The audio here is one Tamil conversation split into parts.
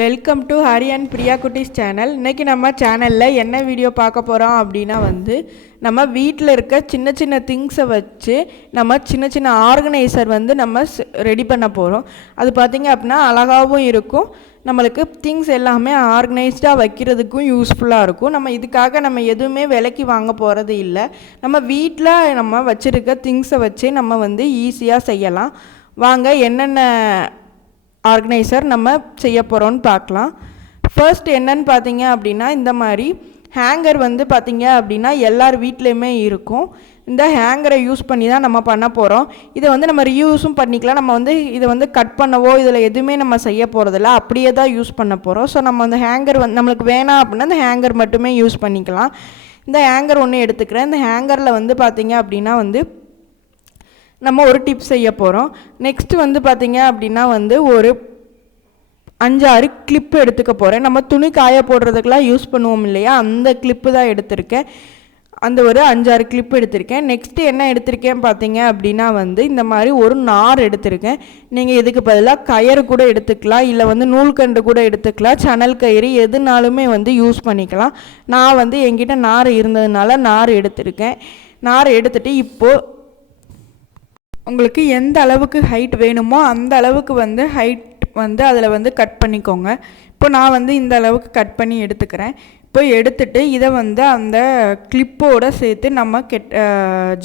Welcome to Hari and Priya குட்டிஸ் சேனல். இன்றைக்கி நம்ம சேனலில் என்ன வீடியோ பார்க்க போகிறோம் அப்படின்னா நம்ம வீட்டில் இருக்க சின்ன சின்ன திங்ஸை வச்சு நம்ம சின்ன சின்ன ஆர்கனைசர் நம்ம ரெடி பண்ண போகிறோம். அது பார்த்திங்க அப்படின்னா அழகாகவும் இருக்கும், நம்மளுக்கு திங்ஸ் எல்லாமே ஆர்கனைஸ்டாக வைக்கிறதுக்கும் யூஸ்ஃபுல்லாக இருக்கும். நம்ம இதுக்காக நம்ம எதுவுமே விலைக்கு வாங்க போகிறது இல்லை. நம்ம வீட்டில் நம்ம வச்சுருக்க திங்ஸை வச்சு நம்ம ஈஸியாக செய்யலாம். வாங்க என்னென்ன ஆர்கனைசர் நம்ம செய்ய போகிறோன்னு பார்க்கலாம். ஃபர்ஸ்ட் என்னன்னு பார்த்தீங்க அப்படின்னா இந்த மாதிரி ஹேங்கர் பார்த்தீங்க அப்படின்னா எல்லார் வீட்லேயுமே இருக்கும். இந்த ஹேங்கரை யூஸ் பண்ணி தான் நம்ம பண்ண போகிறோம். இதை நம்ம ரீயூஸும் பண்ணிக்கலாம். நம்ம இதை கட் பண்ணவோ இதில் எதுவுமே நம்ம செய்ய போகிறதில்ல, அப்படியே தான் யூஸ் பண்ண போகிறோம். ஸோ நம்ம அந்த ஹேங்கர் நம்மளுக்கு வேணாம் அப்படின்னா அந்த ஹேங்கர் மட்டுமே யூஸ் பண்ணிக்கலாம். இந்த ஹேங்கர் ஒன்று எடுத்துக்கிறேன். இந்த ஹேங்கரில் பார்த்தீங்க அப்படின்னா நம்ம ஒரு டிப் செய்ய போகிறோம். நெக்ஸ்ட்டு பார்த்தீங்க அப்படின்னா ஒரு 5-6 கிளிப்பு எடுத்துக்க போகிறேன். நம்ம துணி காய போடுறதுக்கெலாம் யூஸ் பண்ணுவோம் இல்லையா, அந்த கிளிப்பு தான் எடுத்திருக்கேன். அந்த ஒரு 5-6 கிளிப்பு எடுத்திருக்கேன். நெக்ஸ்ட்டு என்ன எடுத்திருக்கேன் பார்த்தீங்க அப்படின்னா இந்த மாதிரி ஒரு நார் எடுத்திருக்கேன். நீங்கள் இதுக்கு பதிலாக கயிறு கூட எடுத்துக்கலாம், இல்லை நூல்கண்டு கூட எடுத்துக்கலாம், சணல் கயிறு எதுனாலுமே யூஸ் பண்ணிக்கலாம். நான் என்கிட்ட நார் இருந்ததுனால நார் எடுத்திருக்கேன். நார் எடுத்துகிட்டு இப்போது உங்களுக்கு எந்த அளவுக்கு ஹைட் வேணுமோ அந்த அளவுக்கு ஹைட் அதில் கட் பண்ணிக்கோங்க. இப்போ நான் இந்த அளவுக்கு கட் பண்ணி எடுத்துக்கிறேன். இப்போ எடுத்துகிட்டு இதை அந்த கிளிப்போடு சேர்த்து நம்ம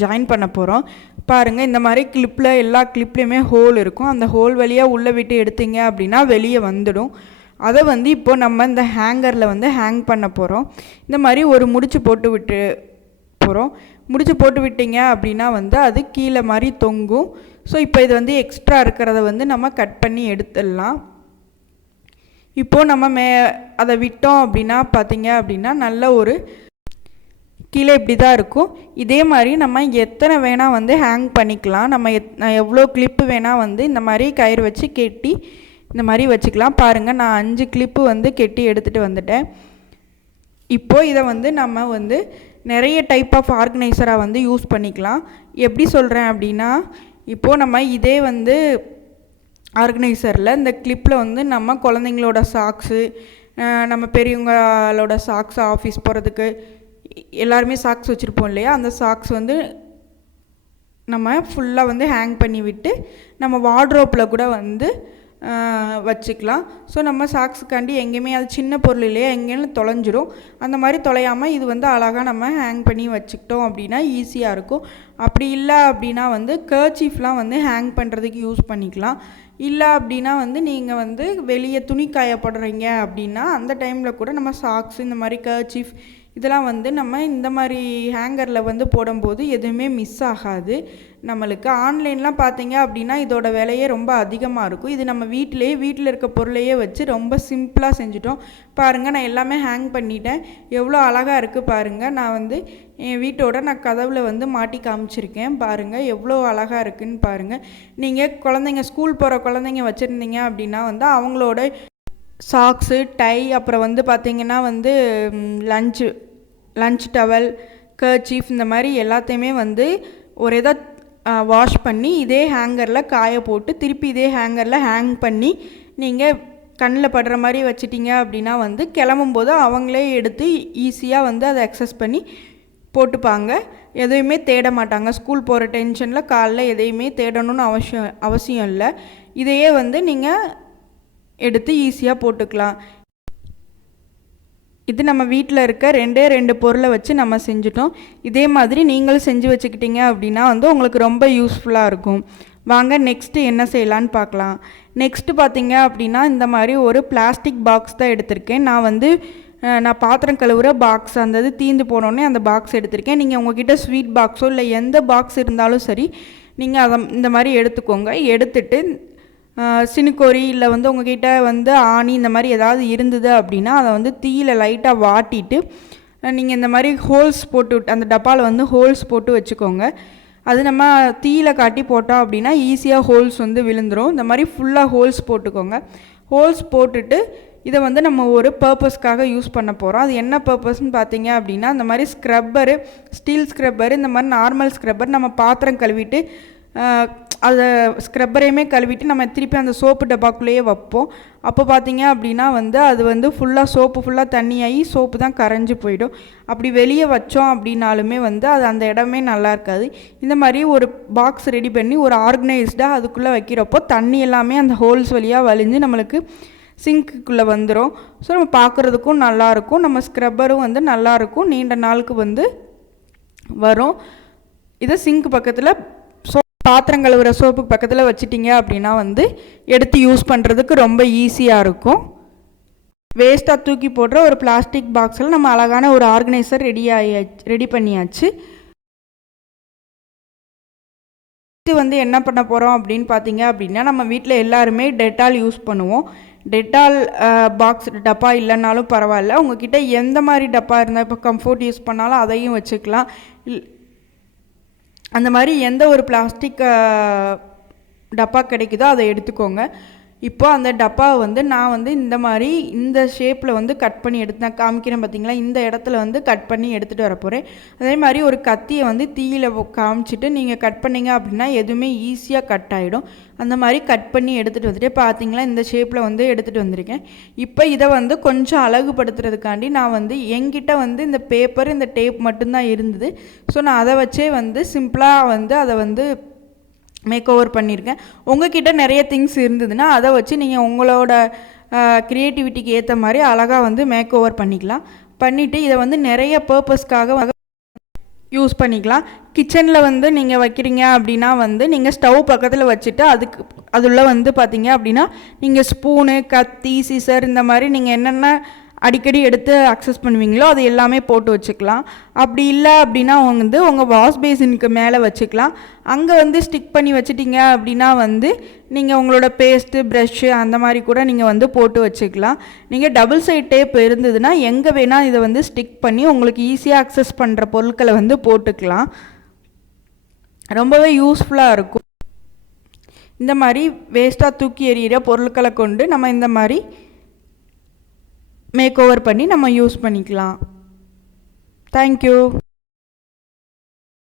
ஜாயின் பண்ண போகிறோம். பாருங்கள், இந்த மாதிரி கிளிப்பில் எல்லா கிளிப்லேயுமே ஹோல் இருக்கும். அந்த ஹோல் வழியாக உள்ளே விட்டு எடுத்தீங்க அப்படின்னா வெளியே வந்துடும். அதை இப்போது நம்ம இந்த ஹேங்கரில் ஹேங் பண்ண போகிறோம். இந்த மாதிரி ஒரு முடிச்சு போட்டு விட்டு போகிறோம். முடிச்சு போட்டு விட்டீங்க அப்படின்னா அது கீழே மாதிரி தொங்கும். ஸோ இப்போ இது எக்ஸ்ட்ரா இருக்கிறத நம்ம கட் பண்ணி எடுத்துடலாம். இப்போது நம்ம அதை விட்டோம் அப்படின்னா பார்த்தீங்க அப்படின்னா நல்ல ஒரு கீழே இப்படி தான் இருக்கும். இதே மாதிரி நம்ம எத்தனை வேணால் ஹேங் பண்ணிக்கலாம். நம்ம எவ்வளோ கிளிப்பு வேணால் இந்த மாதிரி கயிறு வச்சு கெட்டி இந்த மாதிரி வச்சுக்கலாம். பாருங்கள், நான் 5 கிளிப்பு கெட்டி எடுத்துகிட்டு வந்துட்டேன். இப்போது இதை நம்ம நிறைய டைப் ஆஃப் ஆர்கனைசராக யூஸ் பண்ணிக்கலாம். எப்படி சொல்கிறேன் அப்படின்னா, இப்போது நம்ம இதே ஆர்கனைசரில் இந்த கிளிப்பில் நம்ம குழந்தைங்களோட சாக்ஸு, நம்ம பெரியவங்களோட சாக்ஸ், ஆஃபீஸ் போகிறதுக்கு எல்லாருமே சாக்ஸ் வச்சுருப்போம் இல்லையா, அந்த சாக்ஸ் நம்ம ஃபுல்லாக ஹேங் பண்ணி விட்டு நம்ம வார்ட்ரோப்பில் கூட வச்சுக்கலாம். ஸோ நம்ம சாக்ஸுக்காண்டி எங்கேயுமே அது சின்ன பொருள் இல்லையா, எங்கேயும் தொலைஞ்சிரும். அந்த மாதிரி தொலையாமல் இது அழகாக நம்ம ஹேங் பண்ணி வச்சுக்கிட்டோம் அப்படின்னா ஈஸியாக இருக்கும். அப்படி இல்லை அப்படின்னா கர்ச்சீஃப்லாம் ஹேங் பண்ணுறதுக்கு யூஸ் பண்ணிக்கலாம். இல்லை அப்படின்னா நீங்கள் வெளியே துணி காயப்படுறீங்க அப்படின்னா அந்த டைமில் கூட நம்ம சாக்ஸ், இந்த மாதிரி கர்ச்சீஃப் இதெல்லாம் நம்ம இந்த மாதிரி ஹேங்கரில் போடும்போது எதுவுமே மிஸ் ஆகாது. நம்மளுக்கு ஆன்லைன்லாம் பார்த்தீங்க அப்படின்னா இதோட விலையே ரொம்ப அதிகமாக இருக்கும். இது நம்ம வீட்டில் இருக்க பொருளையே வச்சு ரொம்ப சிம்பிளாக செஞ்சுட்டோம். பாருங்கள், நான் எல்லாமே ஹேங் பண்ணிட்டேன். எவ்வளோ அழகாக இருக்குது பாருங்கள். நான் என் வீட்டோட நான் கதவில் மாட்டி காமிச்சிருக்கேன். பாருங்கள் எவ்வளோ அழகாக இருக்குதுன்னு பாருங்கள். நீங்கள் குழந்தைங்க ஸ்கூல் போகிற குழந்தைங்க வச்சுருந்தீங்க அப்படின்னா அவங்களோட சாக்ஸு, டை, அப்புறம் பார்த்திங்கன்னா லஞ்ச் டவல், கர்ச்சீஃப் இந்த மாதிரி எல்லாத்தையுமே ஒரு இதை வாஷ் பண்ணி இதே ஹேங்கரில் காய போட்டு திருப்பி இதே ஹேங்கரில் ஹேங் பண்ணி நீங்கள் கண்ணில் படுற மாதிரி வச்சிட்டிங்க அப்படின்னா கிளம்பும்போது அவங்களே எடுத்து ஈஸியாக அதை அக்சஸ் பண்ணி போட்டுப்பாங்க. எதையுமே தேட மாட்டாங்க. ஸ்கூல் போகிற டென்ஷனில் காலைல எதையுமே தேடணும்னு அவசியம் இல்லை. இதையே நீங்கள் எடுத்து ஈஸியாக போட்டுக்கலாம். இது நம்ம வீட்டில் இருக்க 2 பொருளை வச்சு நம்ம செஞ்சுட்டோம். இதே மாதிரி நீங்களும் செஞ்சு வச்சுக்கிட்டீங்க அப்படின்னா உங்களுக்கு ரொம்ப யூஸ்ஃபுல்லாக இருக்கும். வாங்க நெக்ஸ்ட்டு என்ன செய்யலான்னு பார்க்கலாம். நெக்ஸ்ட்டு பார்த்தீங்க அப்படின்னா இந்த மாதிரி ஒரு பிளாஸ்டிக் பாக்ஸ் தான் எடுத்திருக்கேன். நான் பாத்திரம் கழுவுற பாக்ஸ் அந்த தீந்து போனோடனே அந்த பாக்ஸ் எடுத்திருக்கேன். நீங்கள் உங்ககிட்ட ஸ்வீட் பாக்ஸோ இல்லை எந்த பாக்ஸ் இருந்தாலும் சரி, நீங்கள் அதை இந்த மாதிரி எடுத்துக்கோங்க. எடுத்துட்டு சினுக்கோரி இல்லை உங்ககிட்ட ஆணி இந்த மாதிரி ஏதாவது இருந்தது அப்படின்னா அதை தீயில் லைட்டாக வாட்டிட்டு நீங்கள் இந்த மாதிரி ஹோல்ஸ் போட்டு அந்த டப்பாவில் ஹோல்ஸ் போட்டு வச்சுக்கோங்க. அது நம்ம தீயில் காட்டி போட்டோம் அப்படின்னா ஈஸியாக ஹோல்ஸ் விழுந்துடும். இந்த மாதிரி ஃபுல்லாக ஹோல்ஸ் போட்டுக்கோங்க. ஹோல்ஸ் போட்டுட்டு இதை நம்ம ஒரு பர்பஸ்க்காக யூஸ் பண்ண போகிறோம். அது என்ன பர்பஸ்ன்னு பார்த்தீங்க அப்படின்னா, இந்த மாதிரி ஸ்க்ரப்பரு, ஸ்டீல் ஸ்க்ரப்பரு, இந்த மாதிரி நார்மல் ஸ்க்ரப்பர் நம்ம பாத்திரம் கழுவிட்டு அதை ஸ்க்ரப்பரையுமே கழுவிட்டு நம்ம திருப்பி அந்த சோப்பு டப்பாக்குள்ளேயே வைப்போம். அப்போ பார்த்தீங்க அப்படின்னா வந்து அது வந்து ஃபுல்லாக சோப்பு ஃபுல்லாக தண்ணியாகி சோப்பு தான் கரைஞ்சி போயிடும். அப்படி வெளியே வச்சோம் அப்படின்னாலுமே வந்து அது அந்த இடமே நல்லா இருக்காது. இந்த மாதிரி ஒரு பாக்ஸ் ரெடி பண்ணி ஒரு ஆர்கனைஸ்டாக அதுக்குள்ளே வைக்கிறப்போ தண்ணி எல்லாமே அந்த ஹோல்ஸ் வழியாக வலிஞ்சு நம்மளுக்கு சிங்க்குள்ளே வந்துடும். ஸோ நம்ம பார்க்குறதுக்கும் நல்லாயிருக்கும், நம்ம ஸ்க்ரப்பரும் வந்து நல்லாயிருக்கும், நீண்ட நாளுக்கு வந்து வரும். இதை சிங்க் பக்கத்தில் பாத்திரம் கழுவுற சோப்பு பக்கத்தில் வச்சிட்டிங்க அப்படின்னா வந்து எடுத்து யூஸ் பண்ணுறதுக்கு ரொம்ப ஈஸியாக இருக்கும். வேஸ்ட்டாக தூக்கி போடுற ஒரு பிளாஸ்டிக் பாக்ஸில் நம்ம அழகான ஒரு ஆர்கனைசர் ரெடி பண்ணியாச்சு. இது வந்து என்ன பண்ண போகிறோம் அப்படின்னு பார்த்தீங்க அப்படின்னா, நம்ம வீட்டில் எல்லாருமே டெட்டால் யூஸ் பண்ணுவோம். டெட்டால் பாக்ஸ் டப்பா இல்லைன்னாலும் பரவாயில்ல, உங்ககிட்ட எந்த மாதிரி டப்பா இருந்தால், இப்போ கம்ஃபோர்ட் யூஸ் பண்ணாலும் அதையும் வச்சுக்கலாம். அந்த மாதிரி எந்த ஒரு பிளாஸ்டிக் டப்பா கிடைக்குதோ அதை எடுத்துக்கோங்க. இப்போ அந்த டப்பாவை வந்து நான் வந்து இந்த மாதிரி இந்த ஷேப்பில் வந்து கட் பண்ணி நான் காமிக்கிறேன் பார்த்தீங்களா, இந்த இடத்துல வந்து கட் பண்ணி எடுத்துகிட்டு வர போகிறேன். அதே மாதிரி ஒரு கத்தியை வந்து தீயில் காமிச்சிட்டு நீங்கள் கட் பண்ணிங்க அப்படின்னா எதுவுமே ஈஸியாக கட் ஆகிடும். அந்த மாதிரி கட் பண்ணி எடுத்துகிட்டு வந்துட்டு பார்த்தீங்களா இந்த ஷேப்பில் வந்து எடுத்துகிட்டு வந்திருக்கேன். இப்போ இதை வந்து கொஞ்சம் அழகுபடுத்துறதுக்காண்டி நான் வந்து என்கிட்ட வந்து இந்த பேப்பர் இந்த டேப் மட்டும்தான் இருந்தது. ஸோ நான் அதை வச்சே வந்து சிம்பிளாக வந்து அதை வந்து மேக் ஓவர் பண்ணியிருக்கேன். உங்ககிட்ட நிறைய திங்ஸ் இருந்ததுன்னா அதை வச்சு நீங்கள் உங்களோட க்ரியேட்டிவிட்டிக்கு ஏற்ற மாதிரி அழகாக வந்து மேக் ஓவர் பண்ணிவிட்டு இதை வந்து நிறைய பர்பஸ்க்காக யூஸ் பண்ணிக்கலாம். கிச்சனில் வந்து நீங்கள் வைக்கிறீங்க அப்படின்னா வந்து நீங்கள் ஸ்டவ் பக்கத்தில் வச்சுட்டு அதுள்ள வந்து பார்த்தீங்க அப்படின்னா நீங்கள் ஸ்பூனு, கத்தி, சிசர் இந்த மாதிரி நீங்கள் என்னென்ன அடிக்கடி எடுத்து அக்சஸ் பண்ணுவீங்களோ அது எல்லாமே போட்டு வச்சுக்கலாம். அப்படி இல்லை அப்படின்னா வந்து உங்கள் வாஷ் பேசினுக்கு மேலே வச்சுக்கலாம். அங்கே வந்து ஸ்டிக் பண்ணி வச்சுட்டிங்க அப்படின்னா வந்து நீங்கள் உங்களோட பேஸ்ட்டு, ப்ரஷ்ஷு அந்த மாதிரி கூட நீங்கள் வந்து போட்டு வச்சுக்கலாம். நீங்கள் டபுள் சைட் டேப் இருந்ததுன்னா எங்கே வேணால் இதை வந்து ஸ்டிக் பண்ணி உங்களுக்கு ஈஸியாக அக்சஸ் பண்ணுற பொருட்களை வந்து போட்டுக்கலாம். ரொம்பவே யூஸ்ஃபுல்லாக இருக்கும். இந்த மாதிரி வேஸ்ட்டாக தூக்கி எறிகிற பொருட்களை கொண்டு நம்ம இந்த மாதிரி மேக் ஓவர் பண்ணி நம்ம யூஸ் பண்ணிக்கலாம். தேங்க்யூ.